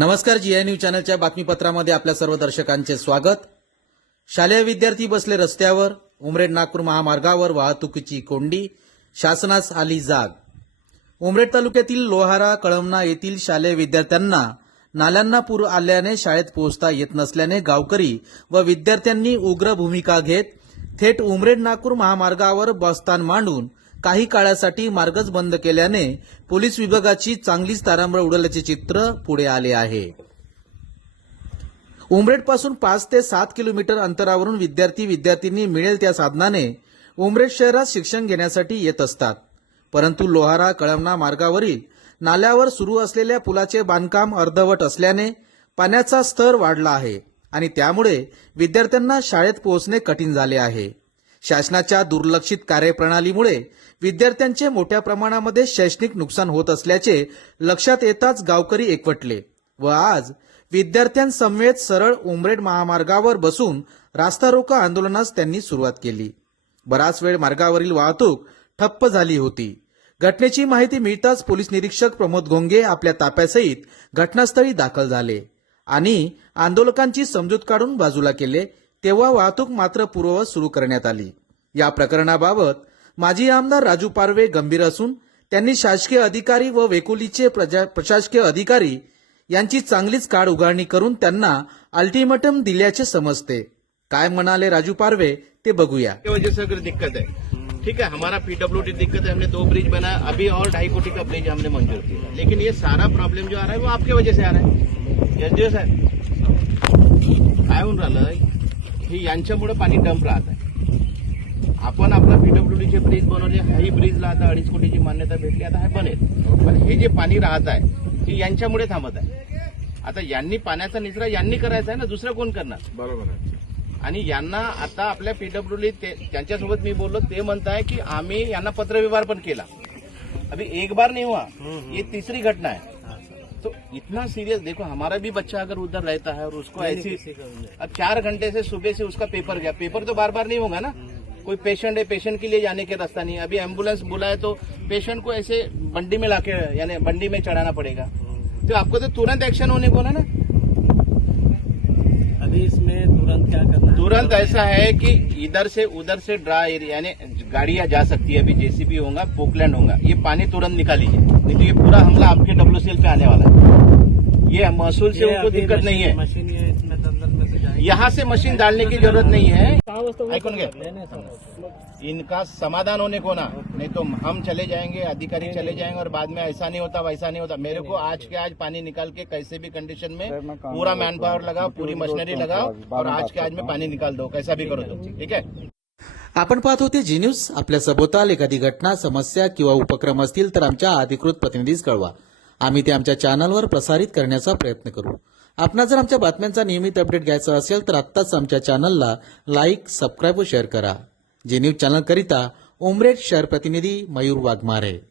नमस्कार जी न्यूज चॅनलच्या बातमीपत्रामध्ये आपल्या सर्व दर्शकांचे स्वागत. शालेय विद्यार्थी बसले रस्त्यावर उमरेड नागपूर महामार्गावर वाहतुकीची कोंडी शासनास आली जाग. उमरेड तालुक्यातील लोहारा कळमना येथील शालेय विद्यार्थ्यांना नाल्यांना पूर आल्याने शाळेत पोहोचता येत नसल्याने गावकरी व विद्यार्थ्यांनी उग्र भूमिका घेत थेट उमरेड नागपूर महामार्गावर बसस्थान मांडून काही काळासाठी मार्गच बंद केल्याने पोलीस विभागाची चांगलीच तारांबळ उडाल्याचे चित्र पुढे आले आहे. उमरेडपासून पाच ते सात किलोमीटर अंतरावरून विद्यार्थी विद्यार्थ्यांनी मिळेल त्या साधनाने उमरेड शहरात शिक्षण घेण्यासाठी येत असतात. परंतु लोहारा कळमना मार्गावरील नाल्यावर सुरू असलेल्या पुलाचे बांधकाम अर्धवट असल्याने पाण्याचा स्तर वाढला आहे आणि त्यामुळे विद्यार्थ्यांना शाळेत पोहोचणे कठीण झाले आहे. शासनाच्या दुर्लक्षित कार्यप्रणालीमुळे विद्यार्थ्यांचे मोठ्या प्रमाणामध्ये शैक्षणिक नुकसान होत असल्याचे लक्षात येताच गावकरी एकवटले व आज विद्यार्थ्यांसमवेत सरळ उमरेड महामार्गावर बसून रास्ता रोको आंदोलनास त्यांनी सुरुवात केली. बराच वेळ मार्गावरील वाहतूक ठप्प झाली होती. घटनेची माहिती मिळताच पोलीस निरीक्षक प्रमोद घोंगे आपल्या ताप्यासहित घटनास्थळी दाखल झाले आणि आंदोलकांची समजूत काढून बाजूला केले तेव्हा वाहतूक मात्र पूर्ववत सुरू करण्यात आली. या प्रकरणाबाबत माजी आमदार राजू पारवे गंभीर असून त्यांनी शासकीय अधिकारी व वेकुलीचे प्रजा- प्रशासकीय अधिकारी यांची चांगलीच काळ उघडणी करून त्यांना अल्टिमेटम दिल्याचे समजते. काय म्हणाले राजू पारवे ते बघूया. दिक्कत आहे ठीक है हमारा पीडब्ल्यूडी दिक्कत है हमने दो ब्रिज बनाया अभी और ढाई कोटी का ब्रिज हमने मंजूर किया लेकिन ये सारा प्रॉब्लेम जो आ रहा है वो आपकी वजह से आ रहा है। यस डी काय होऊन राहिलं हे यांच्यामुळे पाणी डंप राहत आहे. आपण आपला पीडब्ल्यूडीचे ब्रिज बनवले हाही ब्रिजला आता अडीच कोटीची मान्यता भेटली आता हे बनेल. पण हे जे पाणी राहत आहे हे यांच्यामुळे थांबत आहे. आता यांनी पाण्याचा निचरा यांनी करायचा आहे ना दुसरं कोण करणार? बरोबर आहे. आणि यांना आता आपल्या पीडब्ल्यूडी त्यांच्यासोबत मी बोललो ते म्हणताय की आम्ही यांना पत्रव्यवहार पण केला. अभी एक बार नहीं हुआ. ये तीसरी घटना है तो इतना सीरियस देखो हमारा भी बच्चा अगर उधर रहता है और उसको ऐसी अब चार घंटे से सुबह से उसका पेपर गया। पेपर तो बार बार नहीं होगा ना? कोई पेशेंट है पेशेंट के लिए जाने के रास्ता नहीं है। अभी एंबुलेंस बुलाए तो पेशेंट को ऐसे बंडी में लाके यानी बंडी में चढ़ाना पड़ेगा। तो आपको तो तुरंत एक्शन होने को ना ना? अभी इसमें तुरंत क्या करना तुरंत ऐसा है कि इधर से उधर से ड्राई एरिया यानी गाड़िया जा सकती है, अभी जेसीबी होगा पोकलैंड होगा। ये पानी तुरंत निकालिए नहीं तो ये पूरा हमला आपके डब्ल्यूसीएल पे आने वाला है। ये महसूल से उनको दिक्कत नहीं है। मशीन ये जाएगी। यहाँ से मशीन डालने की ज़रूरत नहीं है। नहीं, समझ। इनका समाधान होने को ना नहीं तो हम चले जाएँगे अधिकारी चले जाएँगे और बाद में ऐसा नहीं होता वैसा नहीं होता। मेरे को आज के आज पानी निकाल के कैसे भी कंडीशन में पूरा मैन पावर लगाओ पूरी मशीनरी लगाओ और आज के आज में पानी निकाल दो कैसा भी करो तुम ठीक है। आपण पाहत होते जी न्यूज़ आपल्या सभोवताल एखादी घटना समस्या किंवा उपक्रम असतील तर आमच्या अधिकृत प्रतिनिधीस कळवा. आम्ही ते आमच्या चॅनलवर प्रसारित करण्याचा प्रयत्न करू. आपणा जर आमच्या बातम्यांचा नियमित अपडेट घ्यायचा असेल तर आत्ताच आमच्या चॅनलला लाईक सबस्क्राईब व शेअर करा. जे न्यूज चॅनलकरिता उमरेड शहर प्रतिनिधी मयूर वाघमारे.